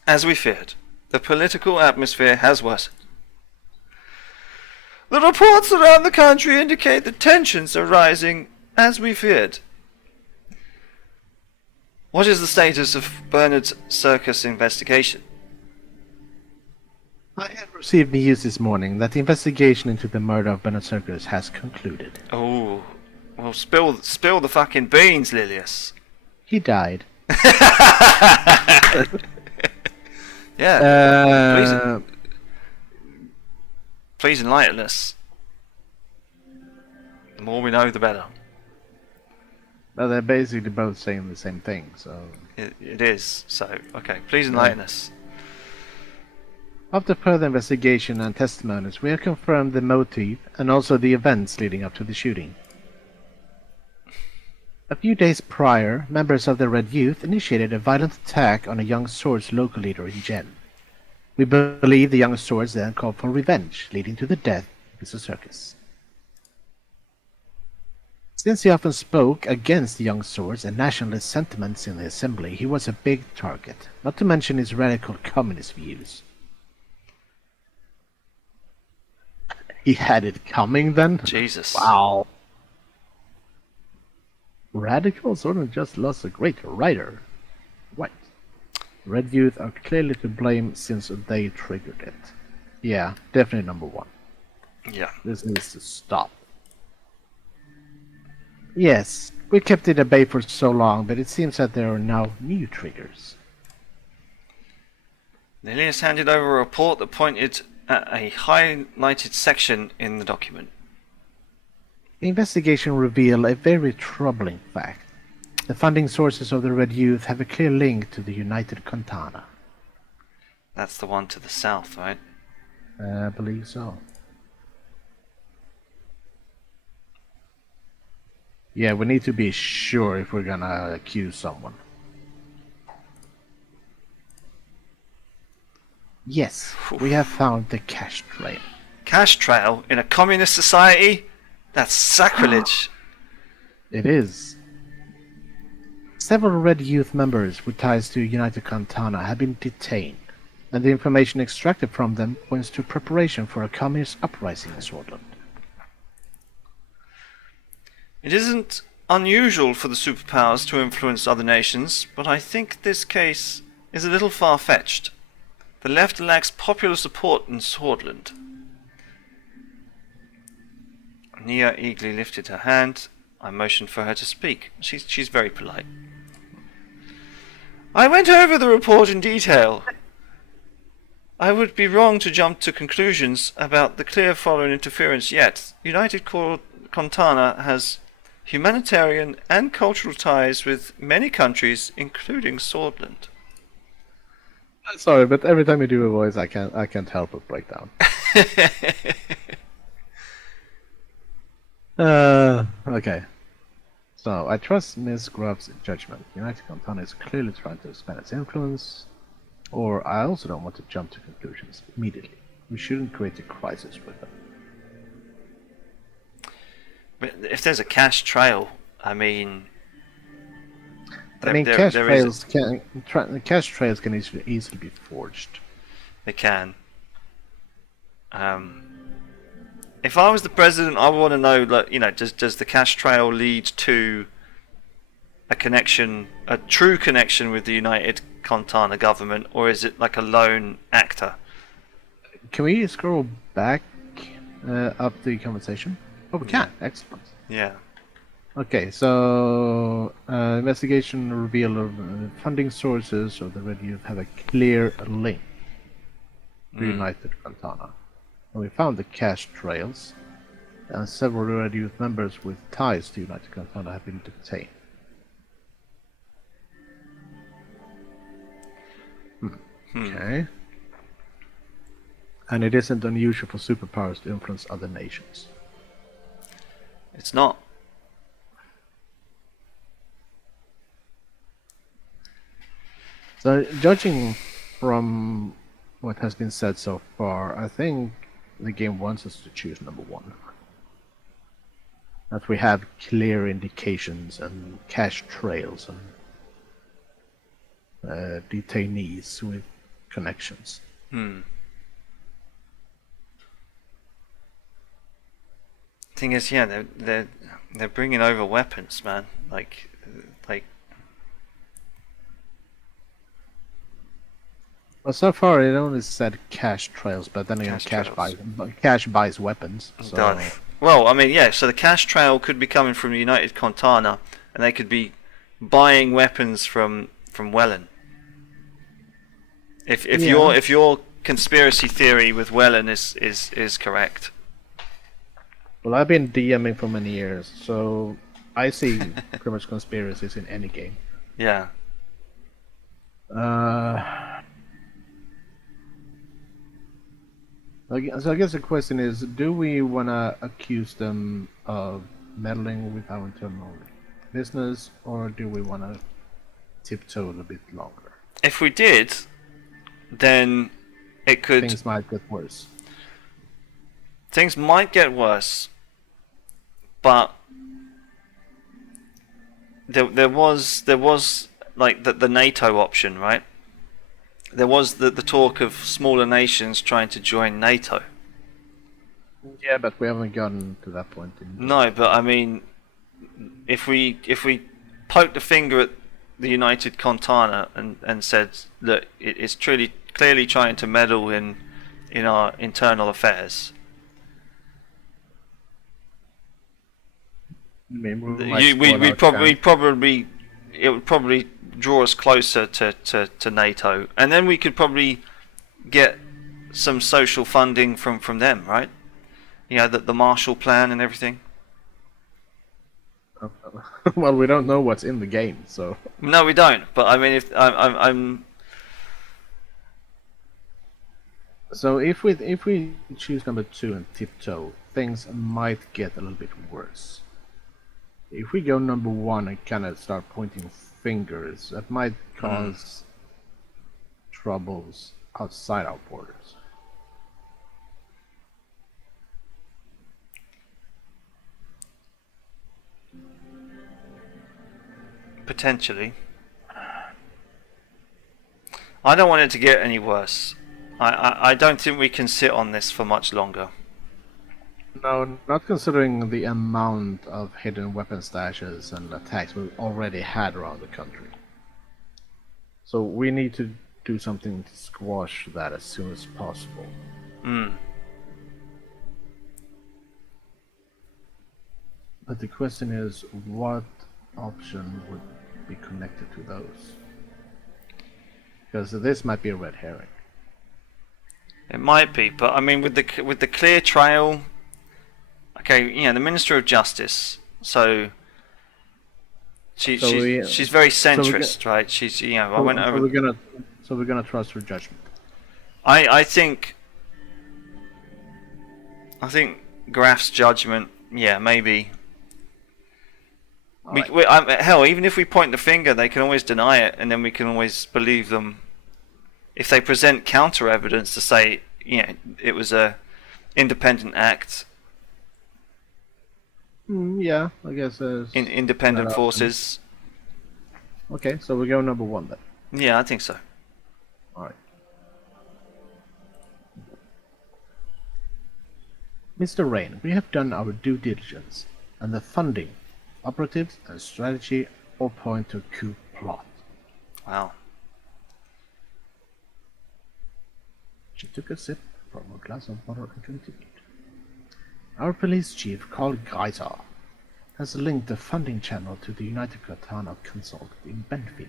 As we feared, the political atmosphere has worsened. The reports around the country indicate that tensions are rising as we feared. What is the status of Bernard Circus' investigation? I have received news this morning that the investigation into the murder of Bernard Circus has concluded. Oh, well, spill the fucking beans, Lilius. He died. Yeah. Please enlighten us. The more we know, the better. Well, they're basically both saying the same thing, so... It is, so, okay, please enlighten us. After further investigation and testimonies, we have confirmed the motive and also the events leading up to the shooting. A few days prior, members of the Red Youth initiated a violent attack on a young Swords local leader in Gen. We believe the young Swords then called for revenge, leading to the death of Mr. Circus. Since he often spoke against young swords and nationalist sentiments in the assembly, he was a big target, not to mention his radical communist views. He had it coming then? Jesus. Wow. Radical sort of just lost a great writer. What? Red Youth are clearly to blame since they triggered it. Yeah, definitely number one. Yeah. This needs to stop. Yes, we kept it at bay for so long, but it seems that there are now new triggers. Lilius handed over a report that pointed at a highlighted section in the document. The investigation revealed a very troubling fact. The funding sources of the Red Youth have a clear link to the United Contana. That's the one to the south, right? I believe so. Yeah, we need to be sure if we're gonna accuse someone. Yes, we have found the cash trail. Cash trail in a communist society? That's sacrilege. It is. Several Red Youth members with ties to United Contana have been detained, and the information extracted from them points to preparation for a communist uprising in Swordland. It isn't unusual for the superpowers to influence other nations, but I think this case is a little far-fetched. The left lacks popular support in Swordland. Nia eagerly lifted her hand. I motioned for her to speak. She's very polite. I went over the report in detail. I would be wrong to jump to conclusions about the clear foreign interference yet. United Contana has humanitarian and cultural ties with many countries, including Swordland. Sorry, but every time you do a voice, I can't help but break down. Okay. So, I trust Ms. Grubb's judgment. United Contana is clearly trying to expand its influence, or I also don't want to jump to conclusions immediately. We shouldn't create a crisis with them. But if there's a cash trail, I mean... cash trails can easily be forged. They can. If I was the president, I would want to know, like, does the cash trail lead to a connection, a true connection with the United Contana government, or is it like a lone actor? Can we scroll back up the conversation? Oh, we can. Excellent. Yeah. Okay, so investigation revealed funding sources of the Red Youth have a clear link to United Contana. And we found the cash trails, and several Red Youth members with ties to United Contana have been detained. Okay. And it isn't unusual for superpowers to influence other nations. It's not. So, judging from what has been said so far, I think the game wants us to choose number one. That we have clear indications and cash trails and detainees with connections. Thing is, yeah, they're bringing over weapons, man. Like. Well, so far it only said cash trails, but then again, cash buys weapons. So. Well, I mean, yeah. So the cash trail could be coming from the United Contana, and they could be buying weapons from Welland. If your conspiracy theory with Welland is correct. Well, I've been DMing for many years, so I see pretty much conspiracies in any game. Yeah. So I guess the question is, do we want to accuse them of meddling with our internal business, or do we want to tiptoe a bit longer? If we did, then it could... Things might get worse. Things might get worse, but there was like the NATO option, right? There was the talk of smaller nations trying to join NATO. Yeah, but we haven't gotten to that point. No, but I mean, if we poke the finger at the United Continent and said, look, it's truly clearly trying to meddle in our internal affairs. I mean, We probably it would probably draw us closer to NATO, and then we could probably get some social funding from them, right? You know, the Marshall Plan and everything. Well, we don't know what's in the game, so. No, we don't. But I mean, if I'm So if we choose number 2 and tiptoe, things might get a little bit worse. If we go number 1 and kind of start pointing fingers, that might cause troubles outside our borders. potentially. I don't want it to get any worse. I don't think we can sit on this for much longer. No, not considering the amount of hidden weapon stashes and attacks we've already had around the country. So we need to do something to squash that as soon as possible. But the question is, what option would be connected to those? Because this might be a red herring. It might be, but I mean, with the clear trail. Okay, you know, the Minister of Justice. So she's very centrist, right? She's, you know, I went over. So we're gonna trust her judgment. I think Graf's judgment. Yeah, maybe. Hell, even if we point the finger, they can always deny it, and then we can always believe them if they present counter evidence to say, you know, it was a independent act. Yeah, I guess Independent forces. Okay, so we go number 1 then. Yeah, I think so. Alright. Mr. Rain, we have done our due diligence, and the funding, operatives, and strategy all point to a coup plot. Wow. She took a sip from a glass of water and continued. Our police chief, Carl Greiser, has linked the funding channel to the United Katana Consult in Benfield.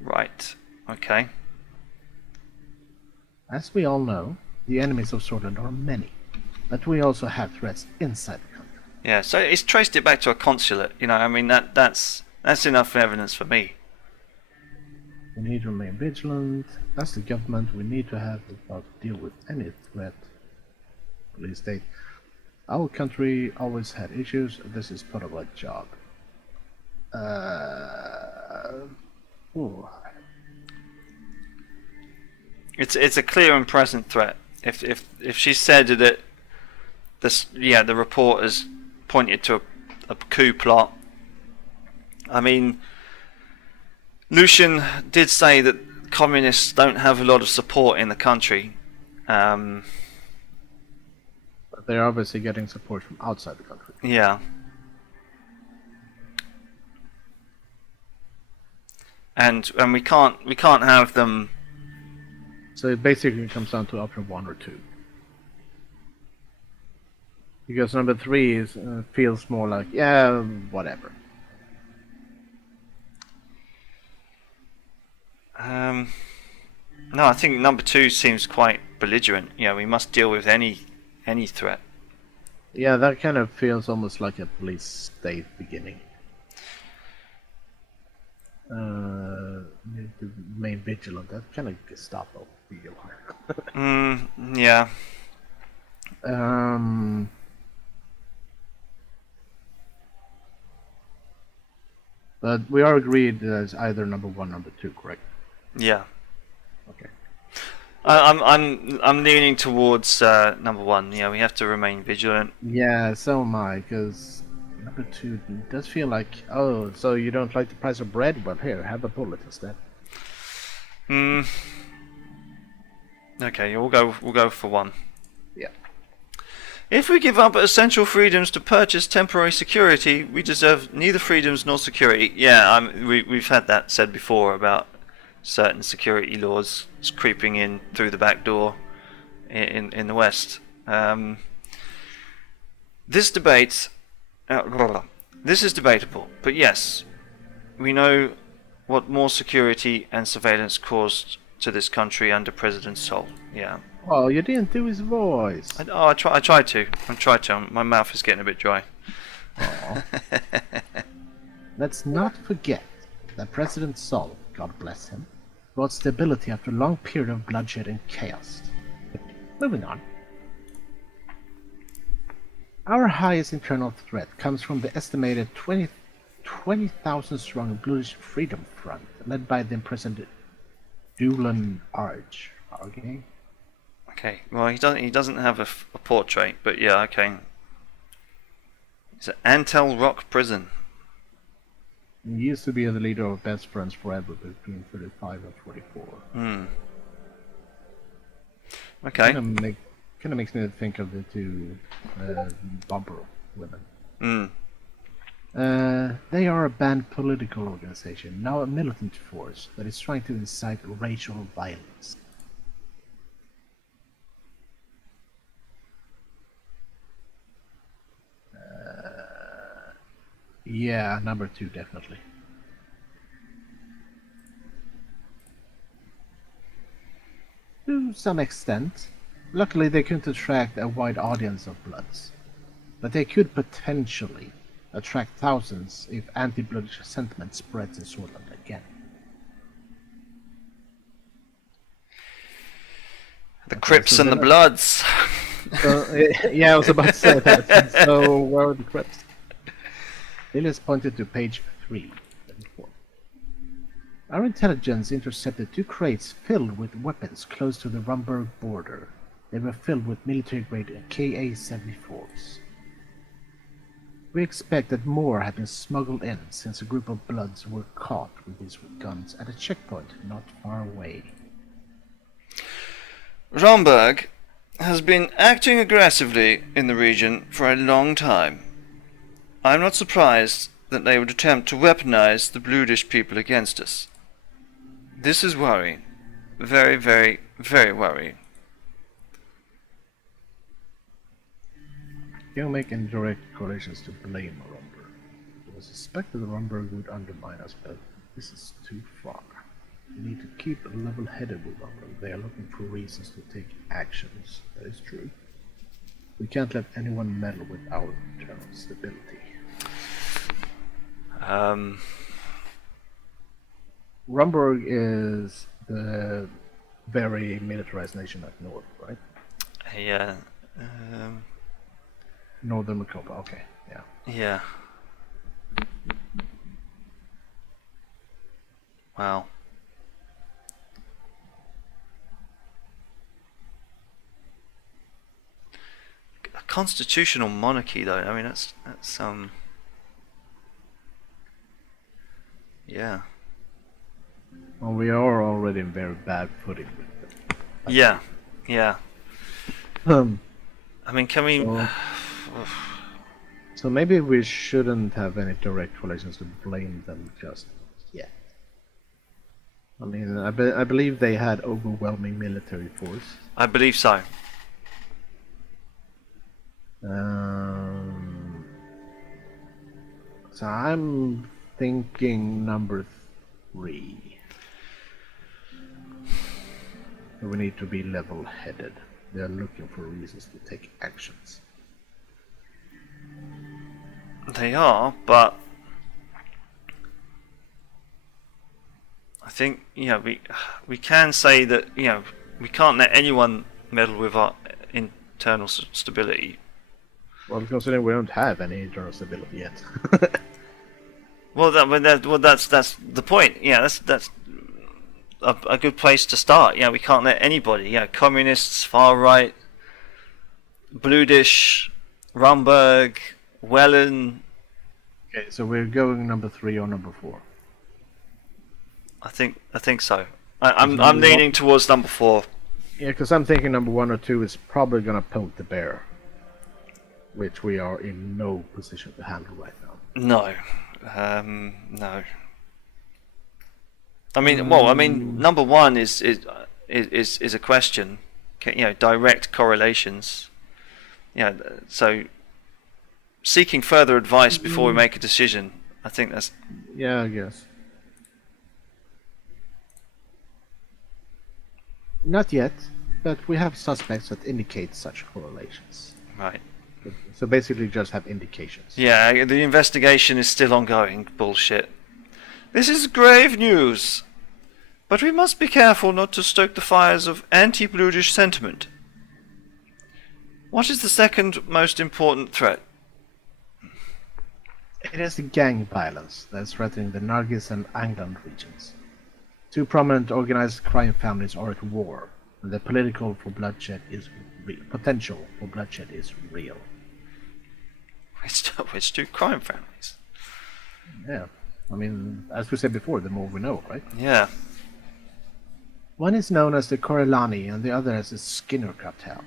Right. Okay. As we all know, the enemies of Swordland are many, but we also have threats inside the country. Yeah, so it's traced it back to a consulate. You know, I mean that's enough evidence for me. We need to remain vigilant. That's the government we need to have about to deal with any threat. Police state. Our country always had issues. This is part of our job. It's a clear and present threat. If she said that the report has pointed to a coup plot. I mean, Lucian did say that communists don't have a lot of support in the country. But they're obviously getting support from outside the country. Yeah. And we can't have them. So it basically comes down to option 1 or 2. Because number 3 feels more like, yeah, whatever. No, I think number 2 seems quite belligerent. You know, we must deal with any threat. Yeah, that kind of feels almost like a police state beginning. Need to remain vigilant. That kind of Gestapo feel. Yeah. But we are agreed that it's either number 1, number 2, correct? Yeah. Okay. I'm leaning towards number 1. You know, we have to remain vigilant. Yeah, so am I, because Number 2 does feel like, oh, so you don't like the price of bread? Well, here, have a bullet instead. Hmm. Okay, we'll go for 1. Yeah. If we give up essential freedoms to purchase temporary security, we deserve neither freedoms nor security. Yeah, we've had that said before about certain security laws creeping in through the back door in the West. This debate, this is debatable, but yes, we know what more security and surveillance caused to this country under President Sol. Yeah. Oh, you didn't do his voice. I tried to. My mouth is getting a bit dry. Let's not forget that President Sol, God bless him, brought stability after a long period of bloodshed and chaos. Moving on. Our highest internal threat comes from the estimated 20,000 strong British Freedom Front, led by the imprisoned Dulan Arch. Okay, well he doesn't have a portrait, but yeah, okay. It's an Antel Rock prison. He used to be the leader of Best Friends Forever between 35 and 44. Okay. Kind of makes me think of the two bumper women. They are a banned political organization, now a militant force that is trying to incite racial violence. Yeah, number 2 definitely. To some extent. Luckily they couldn't attract a wide audience of Bloods, but they could potentially attract thousands if anti-Blood sentiment spreads in Swordsland again. The Crips and the Bloods. Yeah, I was about to say that. So where are the Crips? Lilius pointed to page 3. Our intelligence intercepted 2 crates filled with weapons close to the Rumburg border. They were filled with military-grade Ka-74s. We expect that more have been smuggled in since a group of Bloods were caught with these guns at a checkpoint not far away. Rumburg has been acting aggressively in the region for a long time. I'm not surprised that they would attempt to weaponize the Bludish people against us. This is worrying. Very, very, very worrying. You don't make any direct correlations to blame Rumburg. It was suspected that Rumburg would undermine us, but this is too far. We need to keep level-headed with Rumburg. They are looking for reasons to take actions. That is true. We can't let anyone meddle with our internal stability. Rumburg is the very militarized nation up north, right? Yeah. Northern Macopa, okay, yeah. Yeah. Wow. A constitutional monarchy, though. I mean, that's yeah. Well, we are already in very bad footing with them. Yeah. Yeah. I mean, can we? So maybe we shouldn't have any direct relations to blame them just yet. I mean, I believe they had overwhelming military force. I believe so. So I'm thinking number 3. We need to be level-headed. They're looking for reasons to take actions. They are, but I think we can say that we can't let anyone meddle with our internal stability. Well, considering we don't have any internal stability yet. Well, that's the point. Yeah, that's a good place to start. Yeah, we can't let anybody. Communists, far right, Bludish, Rumburg, Wellen, Okay, so we're going number 3 or number 4. I think so. I'm number leaning one- towards number 4. Yeah, because I'm thinking number 1 or 2 is probably gonna poke the bear, which we are in no position to handle right now. No, no. I mean, number 1 is a question. Direct correlations. So seeking further advice before we make a decision. I think that's. Yeah, I guess. Not yet, but we have suspects that indicate such correlations. Right. So basically just have indications. Yeah, the investigation is still ongoing. Bullshit. This is grave news. But we must be careful not to stoke the fires of anti-Bludish sentiment. What is the second most important threat? It is the gang violence that is threatening the Nargis and Angland regions. 2 prominent organized crime families are at war, and the potential for bloodshed is real. Which 2 crime families? Yeah, I mean, as we said before, the more we know, right? Yeah. One is known as the Corellani and the other as the Skinner Cartel.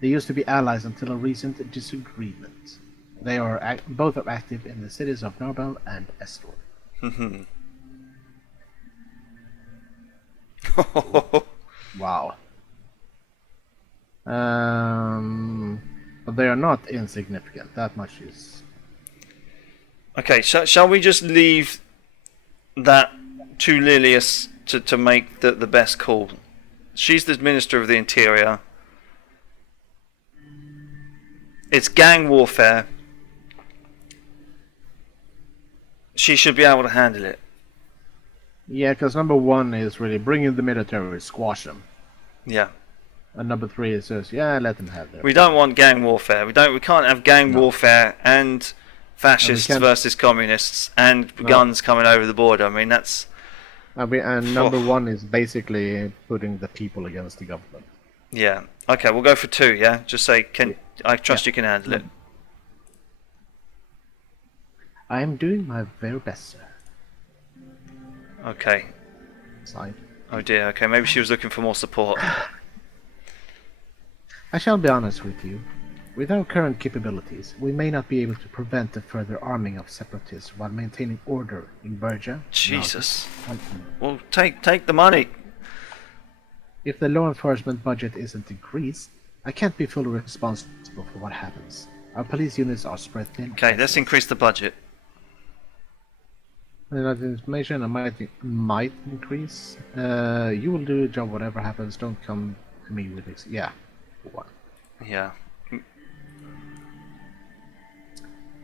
They used to be allies until a recent disagreement. They are both are active in the cities of Norbel and Estor. Wow. But they are not insignificant. That much is. Okay, shall we just leave that to Lilius to make the best call? She's the Minister of the Interior. It's gang warfare. She should be able to handle it. Yeah, because number 1 is really bring in the military, squash them. Yeah. And number 3 is just, yeah, let them have their. We don't want gang warfare. We can't have gang warfare and fascists versus communists and guns coming over the border. I mean, that's. And number 1 is basically putting the people against the government. Yeah. Okay, we'll go for 2. Yeah. Just say, I trust you can handle it. I am doing my very best, sir. Okay. Side. Oh dear. Okay, maybe she was looking for more support. I shall be honest with you. With our current capabilities, we may not be able to prevent the further arming of separatists while maintaining order in Berja. Jesus. Well, take the money. If the law enforcement budget isn't increased, I can't be fully responsible for what happens. Our police units are spread thin. Okay, let's increase the budget. That information I might increase. You will do your job whatever happens. Don't come to me with this. Yeah. 1. Yeah.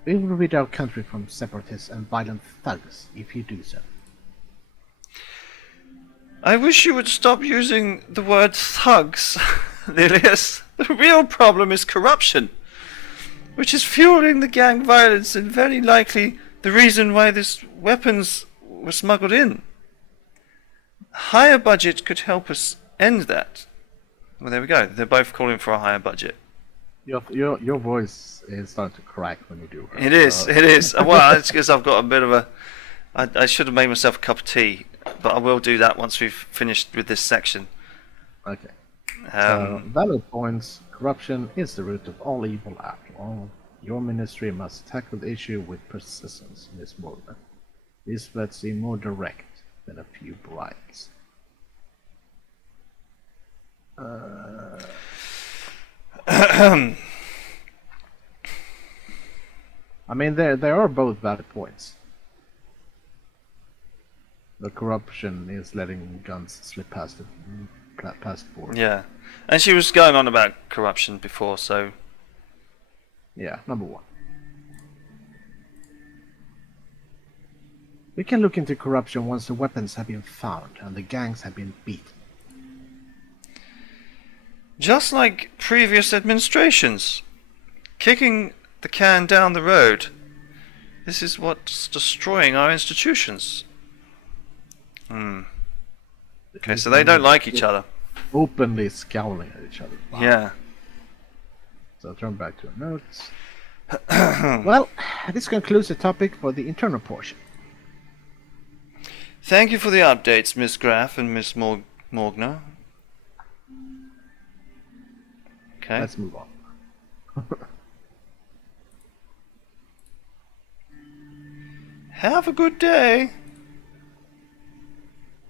We will rid our country from separatists and violent thugs if you do so. I wish you would stop using the word thugs, Lilius. The real problem is corruption, which is fueling the gang violence and very likely the reason why these weapons were smuggled in. A higher budget could help us end that. Well, there we go. They're both calling for a higher budget. Your voice is starting to crack when you do it. It is. Well, it's because I've got a bit of a. I should have made myself a cup of tea, but I will do that once we've finished with this section. Okay. Valid points. Corruption is the root of all evil after all. Your ministry must tackle the issue with persistence, Miss Morgan. These threats seem more direct than a few bribes. I mean, there are both valid points. The corruption is letting guns slip past the border. Yeah, and she was going on about corruption before, so. Yeah, number 1. We can look into corruption once the weapons have been found and the gangs have been beaten. Just like previous administrations, kicking the can down the road. This is what's destroying our institutions. Okay, so they don't like each other. Openly scowling at each other. Wow. Yeah. So I'll turn back to our notes. Well, this concludes the topic for the internal portion. Thank you for the updates, Miss Graff and Miss Morgner. Okay. Let's move on. Have a good day.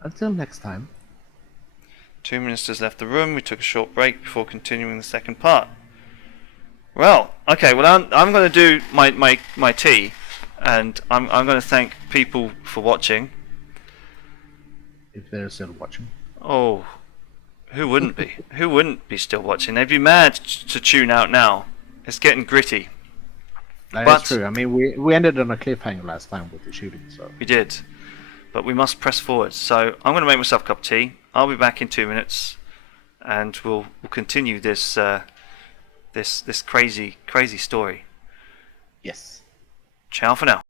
Until next time. 2 ministers left the room. We took a short break before continuing the second part. Well, okay. Well, I'm going to do my tea, and I'm going to thank people for watching. If they're still watching. Oh, who wouldn't be? Who wouldn't be still watching? They'd be mad to tune out now. It's getting gritty. That's true. I mean, we ended on a cliffhanger last time with the shooting, so we did. But we must press forward. So I'm going to make myself a cup of tea. I'll be back in 2 minutes, and we'll continue this this crazy story. yes. Ciao for now.